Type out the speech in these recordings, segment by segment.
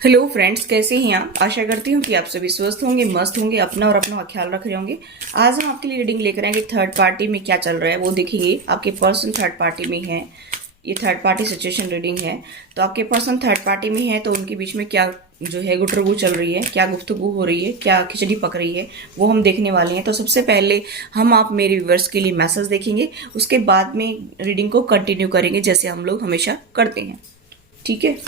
Hello friends, कैसे हैं आप। आशा करती हूँ कि आप सभी स्वस्थ होंगे, मस्त होंगे, अपना और अपना ख्याल रख रहे होंगे। आज हम आपके लिए रीडिंग लेकर आएंगे थर्ड पार्टी में क्या चल रहा है वो देखेंगे। आपके पर्सन थर्ड पार्टी में है, ये थर्ड पार्टी सिचुएशन रीडिंग है। तो आपके पर्सन थर्ड पार्टी में है तो उनके बीच में क्या जो है गुटरगू चल रही है, क्या गुफ्तगू हो रही है, क्या खिचड़ी पक रही है, वो हम देखने वाले हैं। तो सबसे पहले हम आप मेरे व्यूअर्स के लिए मैसेज देखेंगे, उसके बाद में रीडिंग को कंटिन्यू करेंगे जैसे हम लोग हमेशा करते हैं। ठीक है,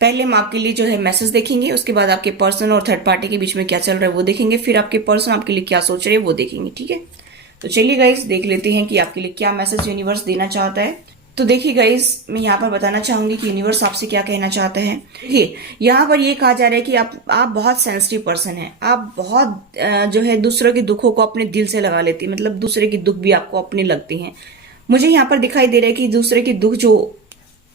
पहले हम आपके लिए जो है मैसेज देखेंगे, उसके बाद आपके पर्सन और थर्ड पार्टी के बीच में क्या चल रहा है वो देखेंगे, फिर आपके पर्सन आपके लिए क्या सोच रहे हैं वो देखेंगे। ठीक है, तो चलिए गाइस देख लेते हैं कि आपके लिए क्या मैसेज यूनिवर्स देना चाहता है। तो देखिए गाइस, मैं यहाँ पर बताना चाहूंगी कि यूनिवर्स आपसे क्या कहना चाहता है। देखिए, यहाँ पर ये कहा जा रहा है कि आप बहुत सेंसिटिव पर्सन हैं। आप बहुत जो है दूसरों के दुखों को अपने दिल से लगा लेती हैं, मतलब दूसरे के दुख भी आपको अपने लगते हैं। मुझे यहाँ पर दिखाई दे रहा है कि दूसरे के दुख जो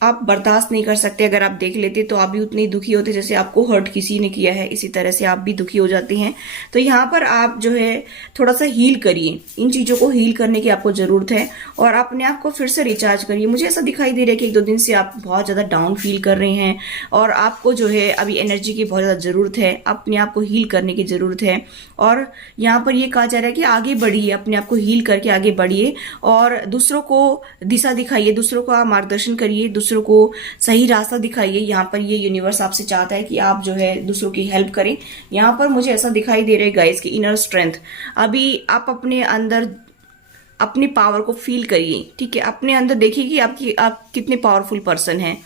आप बर्दाश्त नहीं कर सकते, अगर आप देख लेते तो आप भी उतने ही दुखी होते जैसे आपको हर्ट किसी ने किया है, इसी तरह से आप भी दुखी हो जाते हैं। तो यहाँ पर आप जो है थोड़ा सा हील करिए, इन चीज़ों को हील करने की आपको ज़रूरत है और अपने आप को फिर से रिचार्ज करिए। मुझे ऐसा दिखाई दे रहा है कि एक दो दिन से आप बहुत ज़्यादा डाउन फील कर रहे हैं और आपको जो है अभी एनर्जी की बहुत ज़्यादा ज़रूरत है, अपने आप को हील करने की ज़रूरत है। और यहाँ पर ये कहा जा रहा है कि आगे बढ़िए, अपने आप को हील करके आगे बढ़िए और दूसरों को दिशा दिखाइए, दूसरों को आप मार्गदर्शन करिए, दूसरों को सही रास्ता दिखाइए। यहाँ पर ये यूनिवर्स आपसे चाहता है कि आप जो है दूसरों की हेल्प करें। यहाँ पर मुझे ऐसा दिखाई दे रहा है गाइस की इनर स्ट्रेंथ, अभी आप अपने अंदर अपने पावर को फील करिए। ठीक है, अपने अंदर देखिए कि आप कितने पावरफुल पर्सन हैं।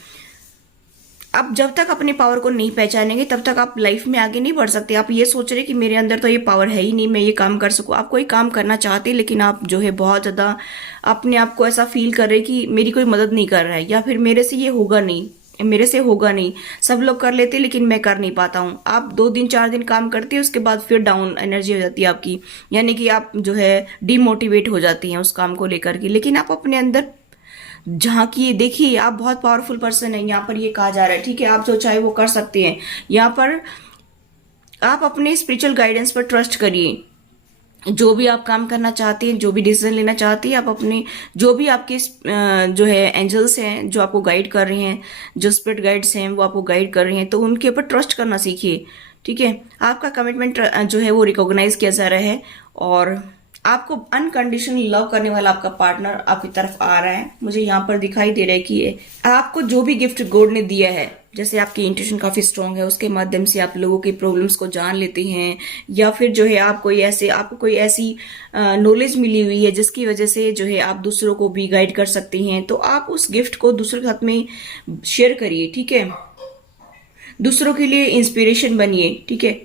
आप जब तक अपने पावर को नहीं पहचानेंगे तब तक आप लाइफ में आगे नहीं बढ़ सकते। आप ये सोच रहे कि मेरे अंदर तो ये पावर है ही नहीं, मैं ये काम कर सकूं। आप कोई काम करना चाहते लेकिन आप जो है बहुत ज़्यादा अपने आप को ऐसा फील कर रहे कि मेरी कोई मदद नहीं कर रहा है, या फिर मेरे से ये होगा नहीं, मेरे से होगा नहीं, सब लोग कर लेते लेकिन मैं कर नहीं पाता हूँ। आप 2 दिन 4 दिन काम करते हैं, उसके बाद फिर डाउन एनर्जी हो जाती है आपकी, यानी कि आप जो है डिमोटिवेट हो जाती हैं उस काम को लेकर के। लेकिन आप अपने अंदर झांकिए, देखिए आप बहुत पावरफुल पर्सन है, यहाँ पर ये कहा जा रहा है। ठीक है, आप जो चाहे वो कर सकते हैं। यहाँ पर आप अपने स्पिरिचुअल गाइडेंस पर ट्रस्ट करिए। जो भी आप काम करना चाहते हैं, जो भी डिसीजन लेना चाहते हैं, आप अपने जो भी आपके जो है एंजल्स हैं जो आपको गाइड कर रहे हैं, जो स्पिरिट गाइड्स हैं वो आपको गाइड कर रहे हैं, तो उनके ऊपर ट्रस्ट करना सीखिए। ठीक है, आपका कमिटमेंट जो है वो रिकॉग्नाइज किया जा रहा है और आपको अनकंडीशनल लव करने वाला आपका पार्टनर आपकी तरफ आ रहा है। मुझे यहाँ पर दिखाई दे रहा है कि आपको जो भी गिफ्ट गॉड ने दिया है, जैसे आपकी इंट्यूशन काफी स्ट्रांग है, उसके माध्यम से आप लोगों की प्रॉब्लम्स को जान लेते हैं, या फिर जो है आपको कोई ऐसी नॉलेज मिली हुई है जिसकी वजह से जो है आप दूसरों को भी गाइड कर सकते हैं। तो आप उस गिफ्ट को दूसरों के साथ में शेयर करिए। ठीक है, दूसरों के लिए इंस्पिरेशन बनिए। ठीक है,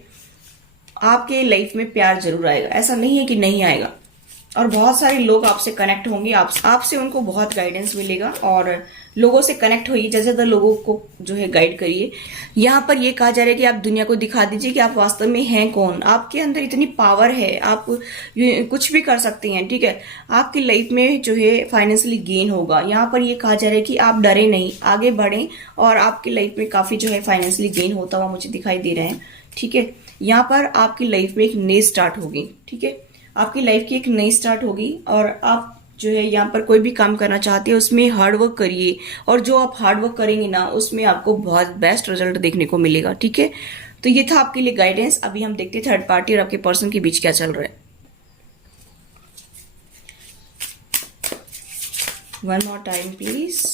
आपके लाइफ में प्यार जरूर आएगा, ऐसा नहीं है कि नहीं आएगा। और बहुत सारे लोग आपसे कनेक्ट होंगे, आपसे उनको बहुत गाइडेंस मिलेगा और लोगों से कनेक्ट होइए, ज्यादा ज्यादा लोगों को जो है गाइड करिए। यहाँ पर ये कहा जा रहा है कि आप दुनिया को दिखा दीजिए कि आप वास्तव में हैं कौन। आपके अंदर इतनी पावर है, आप कुछ भी कर सकते हैं। ठीक है, आपकी लाइफ में जो है फाइनेंशियली गेन होगा। यहाँ पर ये कहा जा रहा है कि आप डरे नहीं, आगे बढ़ें और आपकी लाइफ में काफी जो है फाइनेंशियली गेन होता हुआ मुझे दिखाई दे रहा है। ठीक है, यहाँ पर आपकी लाइफ में एक नई स्टार्ट होगी। ठीक है, आपकी लाइफ की एक नई स्टार्ट होगी और आप जो है यहाँ पर कोई भी काम करना चाहते हैं उसमें हार्ड वर्क करिए और जो आप हार्ड वर्क करेंगे ना उसमें आपको बहुत बेस्ट रिजल्ट देखने को मिलेगा। ठीक है, तो ये था आपके लिए गाइडेंस। अभी हम देखते हैं थर्ड पार्टी और आपके पर्सन के बीच क्या चल रहा है। One more time please.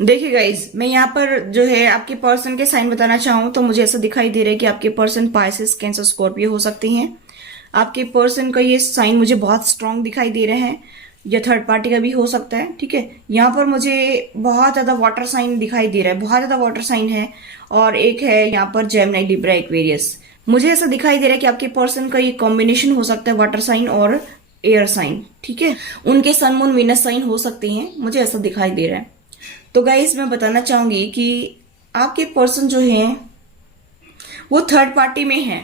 देखिए गाइज, मैं यहाँ पर जो है आपके पर्सन के साइन बताना चाहूँ तो मुझे ऐसा दिखाई दे रहा है कि आपके पर्सन पाइसेस, कैंसर, स्कॉर्पियो हो सकते हैं। आपके पर्सन का ये साइन मुझे बहुत स्ट्रांग दिखाई दे रहे हैं, या थर्ड पार्टी का भी हो सकता है। ठीक है, यहाँ पर मुझे बहुत ज्यादा वाटर साइन दिखाई दे रहा है, बहुत ज्यादा वाटर साइन है। और एक है यहाँ पर जेमिनी, लिब्रा, एक्वेरियस। मुझे ऐसा दिखाई दे रहा है कि आपके पर्सन का ये कॉम्बिनेशन हो सकता है वाटर साइन और एयर साइन, ठीक है। उनके सन मून वीनस साइन हो सकते हैं, मुझे ऐसा दिखाई दे रहा है। तो गाइस मैं बताना चाहूंगी कि आपके पर्सन जो है वो थर्ड पार्टी में है,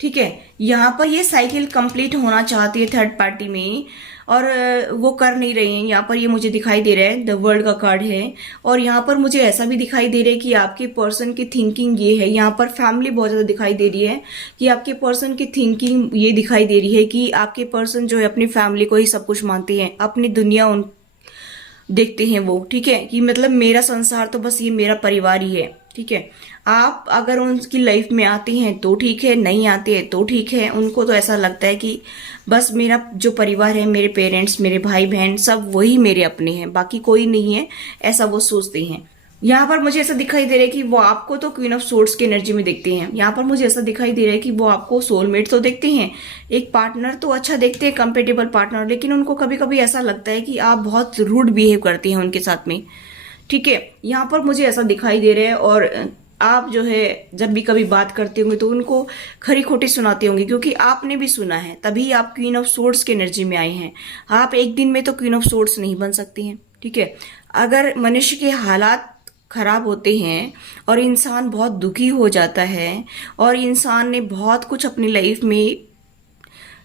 ठीक है। यहाँ पर ये साइकिल कंप्लीट होना चाहती है थर्ड पार्टी में, और वो कर नहीं रही हैं। यहाँ पर ये मुझे दिखाई दे रहा है, द वर्ल्ड का कार्ड है। और यहाँ पर मुझे ऐसा भी दिखाई दे रहा है कि आपके पर्सन की थिंकिंग ये है, यहाँ पर फैमिली बहुत ज्यादा दिखाई दे रही है कि आपके पर्सन की थिंकिंग ये दिखाई दे रही है कि आपके पर्सन जो है अपनी फैमिली को ही सब कुछ मानते हैं, अपनी दुनिया उन देखते हैं वो, ठीक है। कि मतलब मेरा संसार तो बस ये मेरा परिवार ही है, ठीक है। आप अगर उनकी लाइफ में आते हैं तो ठीक है, नहीं आते हैं तो ठीक है। उनको तो ऐसा लगता है कि बस मेरा जो परिवार है, मेरे पेरेंट्स, मेरे भाई बहन, सब वही मेरे अपने हैं, बाकी कोई नहीं है, ऐसा वो सोचते हैं। यहाँ पर मुझे ऐसा दिखाई दे रहा है कि वो आपको तो क्वीन ऑफ सोर्ड्स की एनर्जी में देखते हैं। यहाँ पर मुझे ऐसा दिखाई दे रहा है कि वो आपको सोलमेट तो देखते हैं, एक पार्टनर तो अच्छा देखते हैं, कंपेटेबल पार्टनर, लेकिन उनको कभी कभी ऐसा लगता है कि आप बहुत रूड बिहेव करते हैं उनके साथ में, ठीक है। यहाँ पर मुझे ऐसा दिखाई दे रहा है। और आप जो है जब भी कभी बात करते होंगे तो उनको खरी खोटी सुनाते होंगे, क्योंकि आपने भी सुना है, तभी आप क्वीन ऑफ सोर्ड्स की एनर्जी में आए हैं। आप एक दिन में तो क्वीन ऑफ सोर्ड्स नहीं बन सकती हैं, ठीक है। अगर मनुष्य के हालात खराब होते हैं और इंसान बहुत दुखी हो जाता है और इंसान ने बहुत कुछ अपनी लाइफ में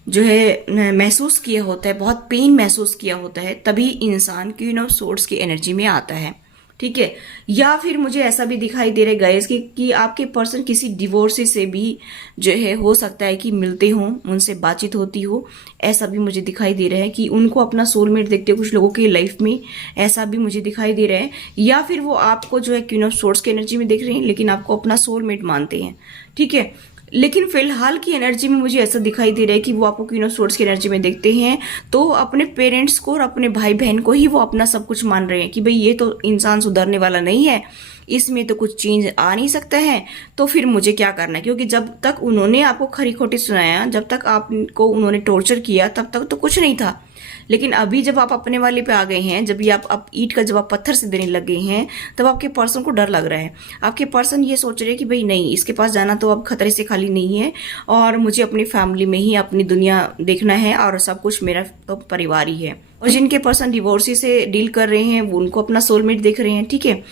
जो है महसूस किया होता है, बहुत पेन महसूस किया होता है, तभी इंसान क्वीन ऑफ सोर्ड्स की एनर्जी में आता है, ठीक है। या फिर मुझे ऐसा भी दिखाई दे रहा है गाइस कि आपके पर्सन किसी डिवोर्सी से भी जो है हो सकता है कि मिलते हों, उनसे बातचीत होती हो, ऐसा भी मुझे दिखाई दे रहा है कि उनको अपना सोलमेट देखते हो कुछ लोगों की लाइफ में, ऐसा भी मुझे दिखाई दे रहा है। या फिर वो आपको जो है क्वीन ऑफ सोर्ड्स की एनर्जी में देख रहे हैं, लेकिन आपको अपना सोलमेट मानते हैं, ठीक है। लेकिन फिलहाल की एनर्जी में मुझे ऐसा दिखाई दे रहा है कि वो आपको क्वीन ऑफ सोर्ड्स की एनर्जी में देखते हैं तो अपने पेरेंट्स को और अपने भाई बहन को ही वो अपना सब कुछ मान रहे हैं कि भाई ये तो इंसान सुधरने वाला नहीं है, इसमें तो कुछ चेंज आ नहीं सकता है, तो फिर मुझे क्या करना है। क्योंकि जब तक उन्होंने आपको खरी खोटी सुनाया, जब तक आपको उन्होंने टॉर्चर किया, तब तक तो कुछ नहीं था। लेकिन अभी जब आप अपने वाले पे आ गए हैं, जब ये आप ईंट का जवाब पत्थर से देने लग गए हैं, तब आपके पर्सन को डर लग रहा है। आपके पर्सन ये सोच रहे हैं कि भाई नहीं, इसके पास जाना तो अब खतरे से खाली नहीं है, और मुझे अपनी फैमिली में ही अपनी दुनिया देखना है, और सब कुछ मेरा तो परिवार ही है। और जिनके पर्सन डिवोर्सी से डील कर रहे हैं, वो उनको अपना सोलमेट देख रहे हैं, ठीक है।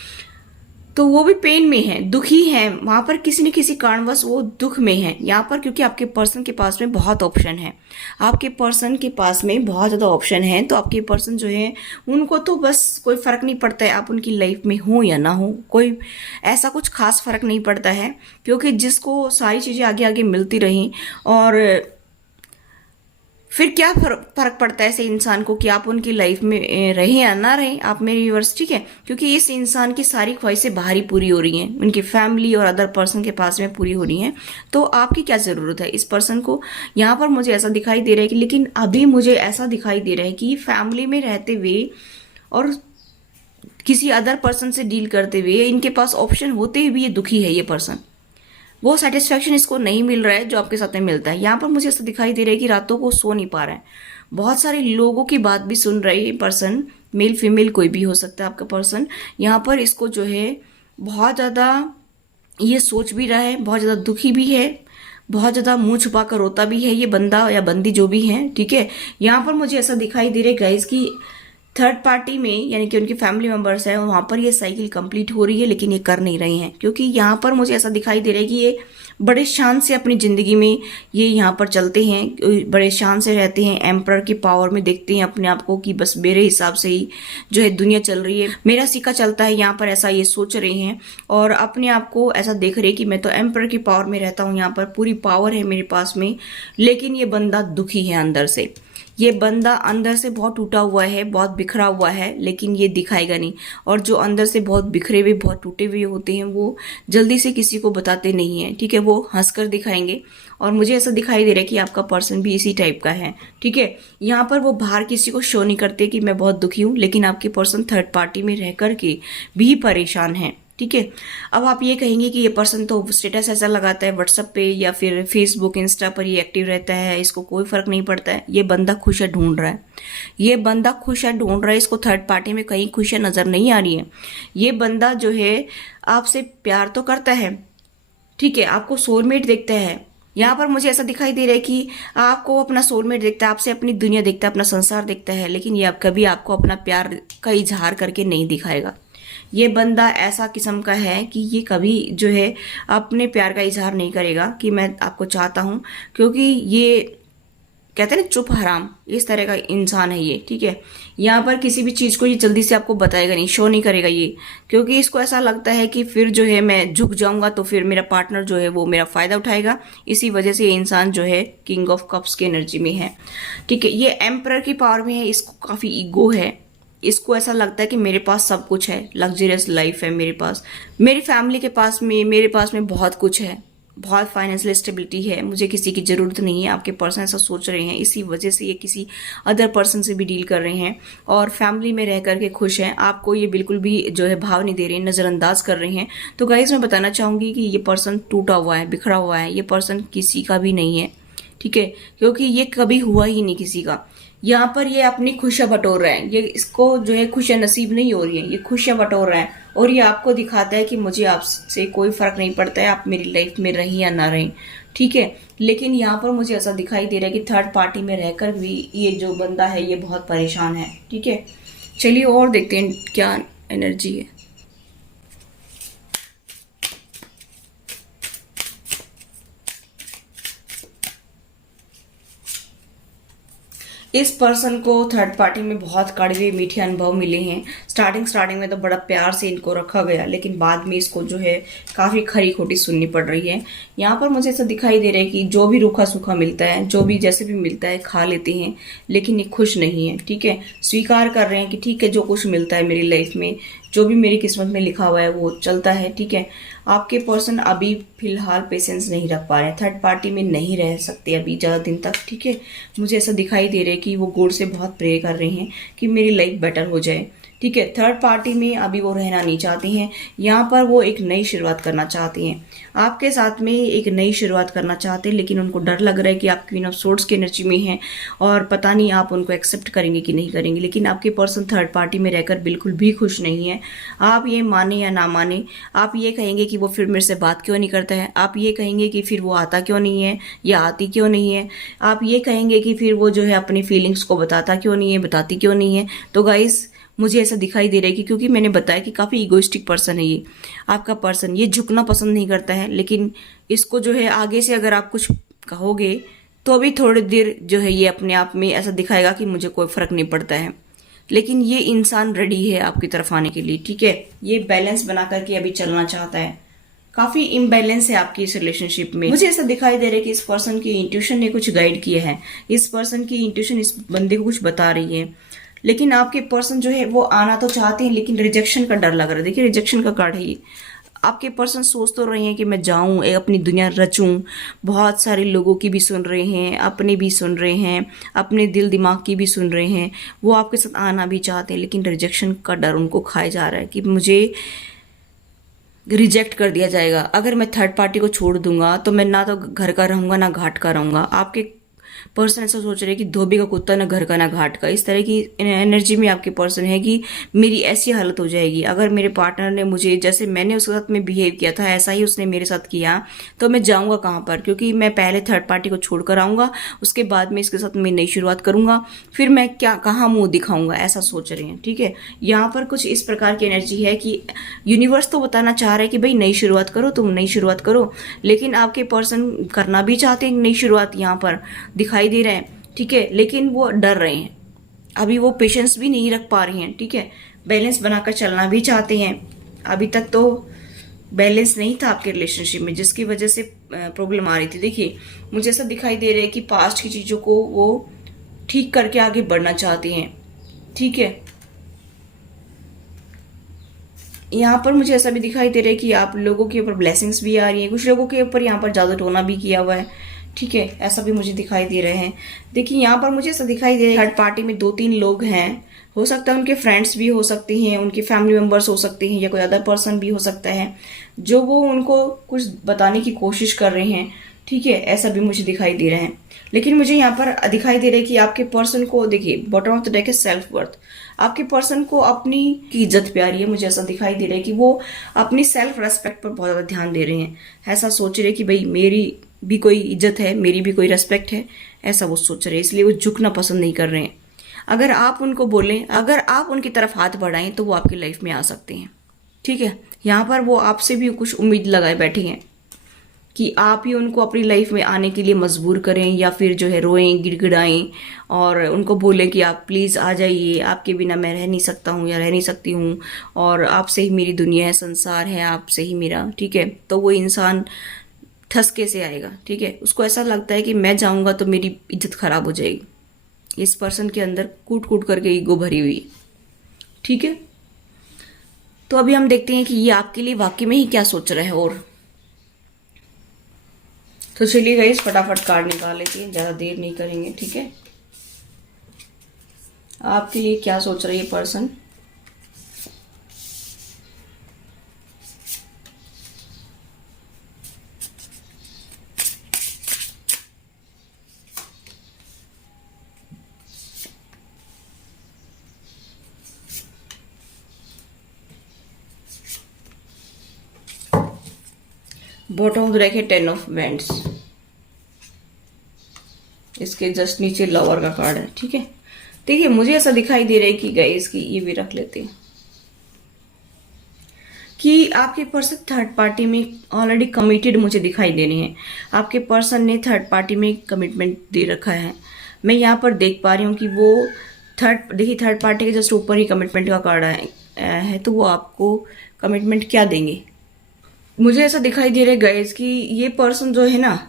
तो वो भी पेन में है, दुखी है, वहां पर किसी न किसी कारणवश वो दुख में है यहाँ पर, क्योंकि आपके पर्सन के पास में बहुत ऑप्शन है। आपके पर्सन के पास में बहुत ज्यादा ऑप्शन है। तो आपके पर्सन जो है उनको तो बस कोई फर्क नहीं पड़ता है आप उनकी लाइफ में हो या ना हो, कोई ऐसा कुछ खास फर्क नहीं पड़ता है, क्योंकि जिसको सारी चीजें आगे आगे मिलती रही, और फिर क्या फर्क पड़ता है ऐसे इंसान को कि आप उनकी लाइफ में रहे या ना रहे, आप मेरे व्यूअर्स, ठीक है। क्योंकि इस इंसान की सारी ख्वाहिशें बाहर ही पूरी हो रही हैं, उनकी फैमिली और अदर पर्सन के पास में पूरी हो रही हैं, तो आपकी क्या जरूरत है इस पर्सन को। यहाँ पर मुझे ऐसा दिखाई दे रहा है कि, लेकिन अभी मुझे ऐसा दिखाई दे रहा है कि फैमिली में रहते हुए और किसी अदर पर्सन से डील करते हुए, इनके पास ऑप्शन होते हुए भी ये दुखी है। ये पर्सन, वो सेटिस्फेक्शन इसको नहीं मिल रहा है जो आपके साथ में मिलता है। यहाँ पर मुझे ऐसा दिखाई दे रहा है कि रातों को सो नहीं पा रहा है, बहुत सारे लोगों की बात भी सुन रही है पर्सन, मेल फीमेल कोई भी हो सकता है आपका पर्सन। यहाँ पर इसको जो है बहुत ज़्यादा ये सोच भी रहा है, बहुत ज़्यादा दुखी भी है, बहुत ज़्यादा मुंह छुपा कर रोता भी है ये बंदा या बंदी जो भी है, ठीक है। यहाँ पर मुझे ऐसा दिखाई दे रहा है गाइस कि थर्ड पार्टी में, यानी कि उनकी फैमिली मेंबर्स है, वहां पर ये साइकिल कंप्लीट हो रही है, लेकिन ये कर नहीं रहे हैं, क्योंकि यहाँ पर मुझे ऐसा दिखाई दे रहा है कि ये बड़े शान से अपनी जिंदगी में ये यहाँ पर चलते हैं, बड़े शान से रहते हैं, एम्परर की पावर में देखते हैं अपने आप को कि बस मेरे हिसाब से ही जो है दुनिया चल रही है, मेरा सिक्का चलता है, यहाँ पर ऐसा ये सोच रहे हैं। और अपने आप को ऐसा देख रहे हैं कि मैं तो एम्परर की पावर में रहता हूँ, यहाँ पर पूरी पावर है मेरे पास में। लेकिन ये बंदा दुखी है अंदर से, ये बंदा अंदर से बहुत टूटा हुआ है, बहुत बिखरा हुआ है, लेकिन ये दिखाएगा नहीं। और जो अंदर से बहुत बिखरे हुए, बहुत टूटे हुए होते हैं, वो जल्दी से किसी को बताते नहीं है, ठीक है। वो हंसकर दिखाएंगे। और मुझे ऐसा दिखाई दे रहा है कि आपका पर्सन भी इसी टाइप का है, ठीक है। यहाँ पर वो बाहर किसी को शो नहीं करते कि मैं बहुत दुखी हूँ, लेकिन आपके पर्सन थर्ड पार्टी में रह करके भी परेशान है, ठीक है। अब आप ये कहेंगे कि ये पर्सन तो स्टेटस ऐसा लगाता है व्हाट्सएप पे या फिर फेसबुक इंस्टा पर ये एक्टिव रहता है, इसको कोई फर्क नहीं पड़ता है। ये बंदा खुशियाँ ढूंढ रहा है, ये बंदा खुशियाँ ढूंढ रहा है, इसको थर्ड पार्टी में कहीं खुशियाँ नजर नहीं आ रही है। ये बंदा जो है आपसे प्यार तो करता है, ठीक है, आपको सोलमेट देखता है, यहाँ पर मुझे ऐसा दिखाई दे रहा है कि आपको अपना सोलमेट देखता है, आपसे अपनी दुनिया देखता है, अपना संसार देखता है, लेकिन ये कभी आपको अपना प्यार का इजहार करके नहीं दिखाएगा। ये बंदा ऐसा किस्म का है कि ये कभी जो है अपने प्यार का इजहार नहीं करेगा कि मैं आपको चाहता हूँ, क्योंकि ये कहते हैं ना चुप हराम, इस तरह का इंसान है ये। ठीक है, यहाँ पर किसी भी चीज़ को ये जल्दी से आपको बताएगा नहीं, शो नहीं करेगा ये, क्योंकि इसको ऐसा लगता है कि फिर जो है मैं झुक जाऊंगा तो फिर मेरा पार्टनर जो है वो मेरा फ़ायदा उठाएगा। इसी वजह से ये इंसान जो है किंग ऑफ कप्स की एनर्जी में है। ठीक है, ये एम्परर की पावर में है, इसको काफ़ी ईगो है, इसको ऐसा लगता है कि मेरे पास सब कुछ है, लग्जरियस लाइफ है मेरे पास, मेरी फैमिली के पास में, मेरे पास में बहुत कुछ है, बहुत फाइनेंशियल स्टेबिलिटी है, मुझे किसी की ज़रूरत नहीं है। आपके पर्सन ऐसा सोच रहे हैं, इसी वजह से ये किसी अदर पर्सन से भी डील कर रहे हैं और फैमिली में रह करके खुश हैं। आपको ये बिल्कुल भी जो है भाव नहीं दे रहे हैं, नज़रअंदाज कर रहे हैं। तो गाइस मैं बताना चाहूँगी कि ये पर्सन टूटा हुआ है, बिखरा हुआ है, ये पर्सन किसी का भी नहीं है। ठीक है, क्योंकि ये कभी हुआ ही नहीं किसी का। यहाँ पर ये अपनी खुशियां बटोर रहे हैं, ये इसको जो है खुशियां नसीब नहीं हो रही है, ये खुशियां बटोर रहे हैं और ये आपको दिखाता है कि मुझे आपसे कोई फर्क नहीं पड़ता है, आप मेरी लाइफ में रहें या ना रहें। ठीक है, लेकिन यहाँ पर मुझे ऐसा दिखाई दे रहा है कि थर्ड पार्टी में रहकर भी ये जो बंदा है ये बहुत परेशान है। ठीक है, चलिए और देखते हैं क्या एनर्जी है। इस पर्सन को थर्ड पार्टी में बहुत कड़वे मीठे अनुभव मिले हैं। स्टार्टिंग में तो बड़ा प्यार से इनको रखा गया, लेकिन बाद में इसको जो है काफ़ी खरी खोटी सुननी पड़ रही है। यहाँ पर मुझे ऐसा दिखाई दे रहा है कि जो भी रूखा सूखा मिलता है, जो भी जैसे भी मिलता है खा लेते हैं, लेकिन ये खुश नहीं है। ठीक है, स्वीकार कर रहे हैं कि ठीक है जो कुछ मिलता है मेरी लाइफ में, जो भी मेरी किस्मत में लिखा हुआ है वो चलता है। ठीक है, आपके पर्सन अभी फिलहाल पेशेंस नहीं रख पा रहे हैं, थर्ड पार्टी में नहीं रह सकते अभी ज़्यादा दिन तक। ठीक है, मुझे ऐसा दिखाई दे रहा है कि वो गॉड से बहुत प्रे कर रहे हैं कि मेरी लाइफ बेटर हो जाए। ठीक है, थर्ड पार्टी में अभी वो रहना नहीं चाहती हैं, यहाँ पर वो एक नई शुरुआत करना चाहती हैं, आपके साथ में एक नई शुरुआत करना चाहते हैं, लेकिन उनको डर लग रहा है कि आप क्वीन ऑफ सोर्ड्स की एनर्जी में हैं और पता नहीं आप उनको एक्सेप्ट करेंगे कि नहीं करेंगे। लेकिन आपके पर्सन थर्ड पार्टी में रहकर बिल्कुल भी खुश नहीं है। आप ये माने या ना माने, आप ये कहेंगे कि वो फिर मेरे से बात क्यों नहीं करता है, आप ये कहेंगे कि फिर वो आता क्यों नहीं है या आती क्यों नहीं है, आप ये कहेंगे कि फिर वो जो है अपनी फीलिंग्स को बताता क्यों नहीं है, बताती क्यों नहीं है। तो गाइस मुझे ऐसा दिखाई दे रहा है कि क्योंकि मैंने बताया कि काफ़ी इगोइस्टिक पर्सन है ये आपका पर्सन, ये झुकना पसंद नहीं करता है, लेकिन इसको जो है आगे से अगर आप कुछ कहोगे तो अभी थोड़ी देर जो है ये अपने आप में ऐसा दिखाएगा कि मुझे कोई फ़र्क नहीं पड़ता है, लेकिन ये इंसान रेडी है आपकी तरफ आने के लिए। ठीक है, ये बैलेंस बना करके अभी चलना चाहता है। काफ़ी इम्बैलेंस है आपकी इस रिलेशनशिप में। मुझे ऐसा दिखाई दे रहा है कि इस पर्सन की इंट्यूशन ने कुछ गाइड किया है, इस पर्सन की इंट्यूशन इस बंदे को कुछ बता रही है, लेकिन आपके पर्सन जो है वो आना तो चाहते हैं, लेकिन रिजेक्शन का डर लग रहा है। देखिए रिजेक्शन का कार्ड है ये। आपके पर्सन सोच तो रहे हैं कि मैं जाऊं, अपनी दुनिया रचूं, बहुत सारे लोगों की भी सुन रहे हैं, अपने भी सुन रहे हैं, अपने दिल दिमाग की भी सुन रहे हैं, वो आपके साथ आना भी चाहते हैं, लेकिन रिजेक्शन का डर उनको खाया जा रहा है कि मुझे रिजेक्ट कर दिया जाएगा। अगर मैं थर्ड पार्टी को छोड़ दूंगा तो मैं ना तो घर का रहूंगा ना घाट का रहूंगा। आपके पर्सन ऐसा सोच रहे हैं कि धोबी का कुत्ता ना घर का ना घाट का, इस तरह की एनर्जी में आपके पर्सन है कि मेरी ऐसी हालत हो जाएगी अगर मेरे पार्टनर ने मुझे, जैसे मैंने उसके साथ में बिहेव किया था ऐसा ही उसने मेरे साथ किया, तो मैं जाऊंगा कहाँ पर, क्योंकि मैं पहले थर्ड पार्टी को छोड़कर आऊंगा, उसके बाद में इसके साथ मैं नई शुरुआत करूंगा, फिर मैं क्या कहाँ मुंह दिखाऊंगा, ऐसा सोच रहे हैं। ठीक है, यहाँ पर कुछ इस प्रकार की एनर्जी है कि यूनिवर्स तो बताना चाह रहा है कि भाई नई शुरुआत करो, तुम नई शुरुआत करो, लेकिन आपके पर्सन करना भी चाहते हैं नई शुरुआत, यहाँ पर दिखाई दे रहे हैं। ठीक है, लेकिन वो डर रहे हैं, अभी वो पेशेंस भी नहीं रख पा रहे हैं। ठीक है, बैलेंस बनाकर चलना भी चाहते हैं, अभी तक तो बैलेंस नहीं था आपके रिलेशनशिप में, जिसकी वजह से प्रॉब्लम आ रही थी। देखिए मुझे ऐसा दिखाई दे रहा है कि पास्ट की चीज़ों को वो ठीक करके आगे बढ़ना चाहते हैं। ठीक है, यहाँ पर मुझे ऐसा भी दिखाई दे रहा है कि आप लोगों के ऊपर ब्लेसिंग्स भी आ रही है, कुछ लोगों के ऊपर यहाँ पर जादू टोना भी किया हुआ है। ठीक है, ऐसा भी मुझे दिखाई दे रहे हैं। देखिए यहाँ पर मुझे ऐसा दिखाई दे रहा है थर्ड पार्टी में 2-3 लोग हैं, हो सकता है उनके फ्रेंड्स भी हो सकते हैं, उनके फैमिली मेंबर्स हो सकते हैं, या कोई अदर पर्सन भी हो सकता है जो वो उनको कुछ बताने की कोशिश कर रहे हैं। ठीक है, ऐसा भी मुझे दिखाई दे रहा है, लेकिन मुझे यहाँ पर दिखाई दे रहा है कि आपके पर्सन को, देखिए बॉटम ऑफ द डेक है सेल्फ वर्थ, आपके पर्सन को अपनी की इज्जत प्यारी है। मुझे ऐसा दिखाई दे रहा है कि वो अपनी सेल्फ रेस्पेक्ट पर बहुत ज़्यादा ध्यान दे रहे हैं, ऐसा सोच रहे हैं कि भाई मेरी भी कोई इज्जत है, मेरी भी कोई रेस्पेक्ट है, ऐसा वो सोच रहे हैं, इसलिए वो झुकना पसंद नहीं कर रहे हैं। अगर आप उनको बोलें, अगर आप उनकी तरफ हाथ बढ़ाएं तो वो आपकी लाइफ में आ सकते हैं। ठीक है, यहाँ पर वो आपसे भी कुछ उम्मीद लगाए बैठे हैं कि आप ही उनको अपनी लाइफ में आने के लिए मजबूर करें, या फिर जो है रोएं, गिड़गिड़ाएं और उनको बोलें कि आप प्लीज़ आ जाइए, आपके बिना मैं रह नहीं सकता हूँ या रह नहीं सकती हूँ, और आपसे ही मेरी दुनिया है, संसार है आपसे ही मेरा। ठीक है, तो वो इंसान ठसके से आएगा। ठीक है, उसको ऐसा लगता है कि मैं जाऊँगा तो मेरी इज्जत खराब हो जाएगी। इस पर्सन के अंदर कूट कूट करके ईगो भरी हुई है। ठीक है, तो अभी हम देखते हैं कि ये आपके लिए वाकई में ही क्या सोच रहा है। और तो चलिए गाइस, फटाफट कार्ड निकाल लेते हैं, ज़्यादा देर नहीं करेंगे। ठीक है, आपके लिए क्या सोच रही है person. Bottom of the deck है 10 ऑफ वेंड्स, इसके जस्ट नीचे लवर का कार्ड है। ठीक है, देखिए मुझे ऐसा दिखाई दे रहा है कि गाइस की ये भी रख लेते हैं कि आपके पर्सन थर्ड पार्टी में ऑलरेडी कमिटेड मुझे दिखाई दे रहे हैं। आपके पर्सन ने थर्ड पार्टी में कमिटमेंट दे रखा है। मैं यहाँ पर देख पा रही हूँ कि वो देखिए थर्ड पार्टी के जस्ट ऊपर ही कमिटमेंट का कार्ड है, तो वो आपको कमिटमेंट क्या देंगे। मुझे ऐसा दिखाई दे रहा है गाइस कि ये पर्सन जो है ना,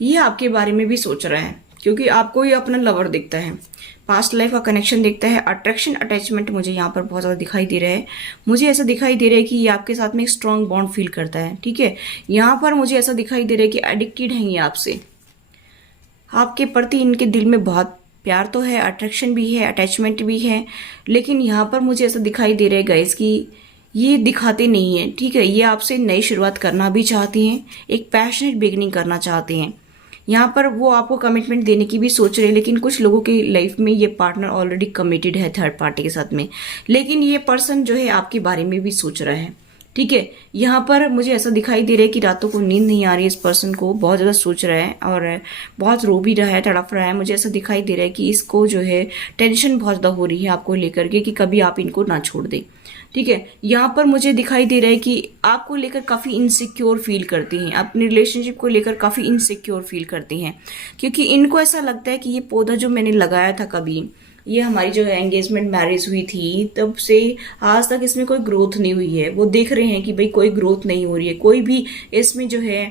ये आपके बारे में भी सोच रहा है, क्योंकि आपको ये अपना लवर दिखता है, पास्ट लाइफ का कनेक्शन दिखता है, अट्रैक्शन अटैचमेंट मुझे यहाँ पर बहुत ज़्यादा दिखाई दे रहा है। मुझे ऐसा दिखाई दे रहा है कि ये आपके साथ में एक स्ट्रॉन्ग बॉन्ड फील करता है। ठीक है, यहाँ पर मुझे ऐसा दिखाई दे रहा है कि एडिक्टेड हैं ये आपसे, आपके प्रति इनके दिल में बहुत प्यार तो है, अट्रैक्शन भी है, अटैचमेंट भी है, लेकिन यहाँ पर मुझे ऐसा दिखाई दे रहा है गाइस कि ये दिखाते नहीं है। ठीक है, ये आपसे नई शुरुआत करना भी चाहती हैं, एक पैशनेट बिगिनिंग करना चाहते हैं। यहाँ पर वो आपको कमिटमेंट देने की भी सोच रहे हैं, लेकिन कुछ लोगों की लाइफ में ये पार्टनर ऑलरेडी कमिटेड है थर्ड पार्टी के साथ में, लेकिन ये पर्सन जो है आपके बारे में भी सोच रहा है। ठीक है, यहाँ पर मुझे ऐसा दिखाई दे रहा है कि रातों को नींद नहीं आ रही, इस पर्सन को बहुत ज़्यादा सोच रहा है और बहुत रो भी रहा है, तड़प रहा है। मुझे ऐसा दिखाई दे रहा है कि इसको जो है टेंशन बहुत ज़्यादा हो रही है आपको लेकर के कि कभी आप इनको ना छोड़ दें। ठीक है, यहाँ पर मुझे दिखाई दे रहा है कि आपको लेकर काफ़ी इनसिक्योर फील करती हैं, अपने रिलेशनशिप को लेकर काफ़ी इनसिक्योर फील करती हैं, क्योंकि इनको ऐसा लगता है कि ये पौधा जो मैंने लगाया था कभी, ये हमारी जो है एंगेजमेंट मैरिज हुई थी तब से आज तक इसमें कोई ग्रोथ नहीं हुई है। वो देख रहे हैं कि भाई कोई ग्रोथ नहीं हो रही है, कोई भी इसमें जो है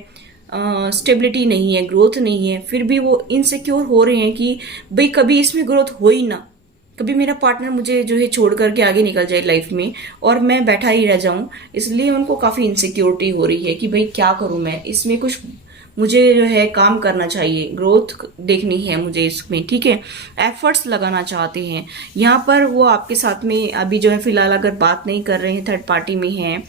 स्टेबिलिटी नहीं है, ग्रोथ नहीं है, फिर भी वो इनसिक्योर हो रहे हैं कि भाई कभी इसमें ग्रोथ हो ही ना, कभी मेरा पार्टनर मुझे जो है छोड़ करके आगे निकल जाए लाइफ में और मैं बैठा ही रह जाऊं। इसलिए उनको काफ़ी इनसिक्योरिटी हो रही है कि भाई क्या करूं मैं, इसमें कुछ मुझे जो है काम करना चाहिए, ग्रोथ देखनी है मुझे इसमें। ठीक है, एफर्ट्स लगाना चाहते हैं। यहाँ पर वो आपके साथ में अभी जो है फिलहाल अगर बात नहीं कर रहे हैं, थर्ड पार्टी में हैं,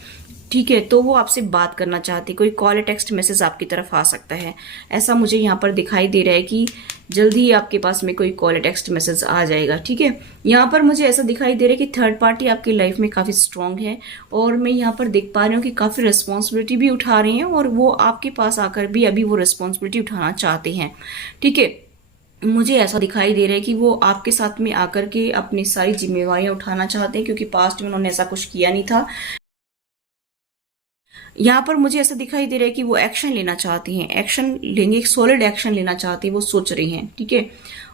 ठीक है, तो वो आपसे बात करना चाहते हैं, कोई कॉल या टेक्स्ट मैसेज आपकी तरफ आ सकता है। ऐसा मुझे यहाँ पर दिखाई दे रहा है कि जल्दी ही आपके पास में कोई कॉल या टेक्स्ट मैसेज आ जाएगा। ठीक है, यहाँ पर मुझे ऐसा दिखाई दे रहा है कि थर्ड पार्टी आपकी लाइफ में काफ़ी स्ट्रांग है और मैं यहाँ पर देख पा रही हूँ कि काफ़ी रिस्पॉन्सिबिलिटी भी उठा रहे हैं और वो आपके पास आकर भी अभी वो रिस्पॉन्सिबिलिटी उठाना चाहते हैं। ठीक है, मुझे ऐसा दिखाई दे रहा है कि वो आपके साथ में आकर के अपनी सारी जिम्मेवारियां उठाना चाहते हैं, क्योंकि पास्ट में उन्होंने ऐसा कुछ किया नहीं था। यहाँ पर मुझे ऐसा दिखाई दे रहा है कि वो एक्शन लेना चाहती हैं, एक्शन लेंगे, एक सॉलिड एक्शन लेना चाहती है, वो सोच रही हैं। ठीक है,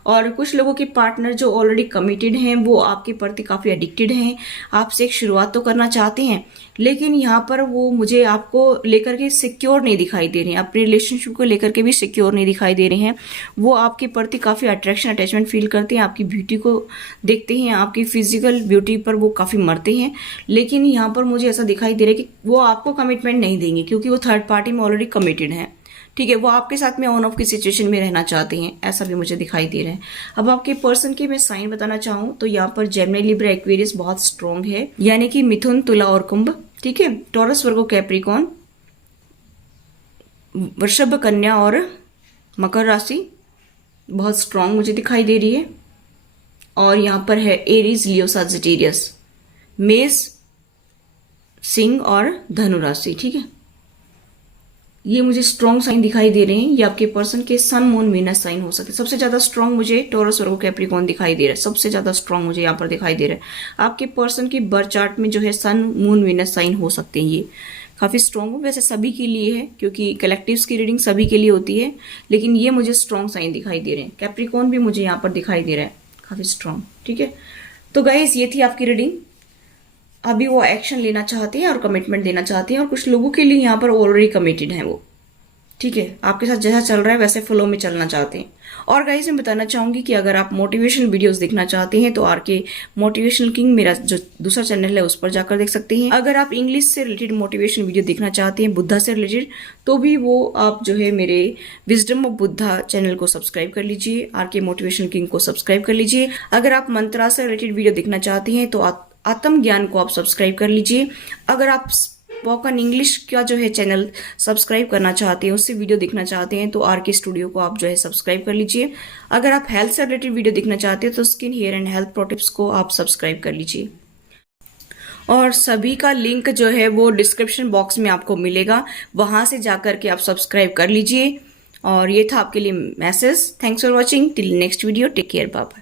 और कुछ लोगों के पार्टनर जो ऑलरेडी कमिटेड हैं वो आपके प्रति काफ़ी एडिक्टेड हैं, आपसे एक शुरुआत तो करना चाहते हैं, लेकिन यहाँ पर वो मुझे आपको लेकर के सिक्योर नहीं दिखाई दे रहे हैं, अपने रिलेशनशिप को लेकर के भी सिक्योर नहीं दिखाई दे रहे हैं। वो आपके प्रति काफ़ी अट्रैक्शन अटैचमेंट फील करते हैं, आपकी ब्यूटी को देखते हैं, आपकी फिजिकल ब्यूटी पर वो काफ़ी मरते हैं, लेकिन यहाँ पर मुझे ऐसा दिखाई दे रहा है कि वो आपको कमिटमेंट नहीं देंगे, क्योंकि वो थर्ड पार्टी में ऑलरेडी कमिटेड हैं। ठीक है, वो आपके साथ में ऑन ऑफ की सिचुएशन में रहना चाहते हैं, ऐसा भी मुझे दिखाई दे रहा है। अब आपके पर्सन के मैं साइन बताना चाहूँ तो यहाँ पर जेमिनी, लिब्रा, एक्वेरियस बहुत स्ट्रॉन्ग है, यानी कि मिथुन, तुला और कुंभ। ठीक है, टॉरस, वर्गो, कैप्रिकॉन, वृषभ, कन्या और मकर राशि बहुत स्ट्रॉन्ग मुझे दिखाई दे रही है। और यहाँ पर है एरीज, लियो, सजिटेरियस, मेष, सिंह और धनु राशि। ठीक है, ये मुझे स्ट्रॉन्ग साइन दिखाई दे रहे हैं। ये आपके पर्सन के सन मून वीनस साइन हो सकते हैं। सबसे ज्यादा स्ट्रॉन्ग मुझे टॉरस और कैप्रिकॉर्न दिखाई दे रहा है। सबसे ज्यादा स्ट्रॉन्ग मुझे यहाँ पर दिखाई दे रहा है। आपके पर्सन की बर्थ चार्ट में जो है सन मून वीनस साइन हो सकते हैं। ये काफी स्ट्रॉन्ग हो, वैसे सभी के लिए है क्योंकि कलेक्टिव्स की रीडिंग सभी के लिए होती है, लेकिन ये मुझे स्ट्रॉन्ग साइन दिखाई दे रहे हैं। कैप्रिकॉर्न भी मुझे यहाँ पर दिखाई दे रहा है काफी स्ट्रॉन्ग। ठीक है, तो गाइस ये थी आपकी रीडिंग। अभी वो एक्शन लेना चाहते हैं और कमिटमेंट देना चाहते हैं, और कुछ लोगों के लिए यहाँ पर ऑलरेडी कमिटेड हैं वो। ठीक है, आपके साथ जैसा चल रहा है वैसे फ्लो में चलना चाहते हैं। और गाइस मैं बताना चाहूंगी कि अगर आप मोटिवेशनल वीडियोस देखना चाहते हैं तो आरके मोटिवेशनल किंग मेरा जो दूसरा चैनल है उस पर जाकर देख सकते हैं। अगर आप इंग्लिश से रिलेटेड मोटिवेशन वीडियो देखना चाहते हैं, बुद्धा से रिलेटेड, तो भी वो आप जो है मेरे विजडम ऑफ बुद्धा चैनल को सब्सक्राइब कर लीजिए, आरके मोटिवेशनल किंग को सब्सक्राइब कर लीजिए। अगर आप मंत्रा से रिलेटेड वीडियो देखना चाहते हैं तो आत्म ज्ञान को आप सब्सक्राइब कर लीजिए। अगर आप स्पोकन इंग्लिश का जो है चैनल सब्सक्राइब करना चाहते हैं, उससे वीडियो देखना चाहते हैं तो आरके स्टूडियो को आप जो है सब्सक्राइब कर लीजिए। अगर आप हेल्थ से रिलेटेड वीडियो देखना चाहते हैं तो स्किन हेयर एंड हेल्थ प्रोटिप्स को आप सब्सक्राइब कर लीजिए। और सभी का लिंक जो है वो डिस्क्रिप्शन बॉक्स में आपको मिलेगा, वहां से जाकर के आप सब्सक्राइब कर लीजिए। और ये था आपके लिए message. Thanks for watching, till next video, take care, bye bye.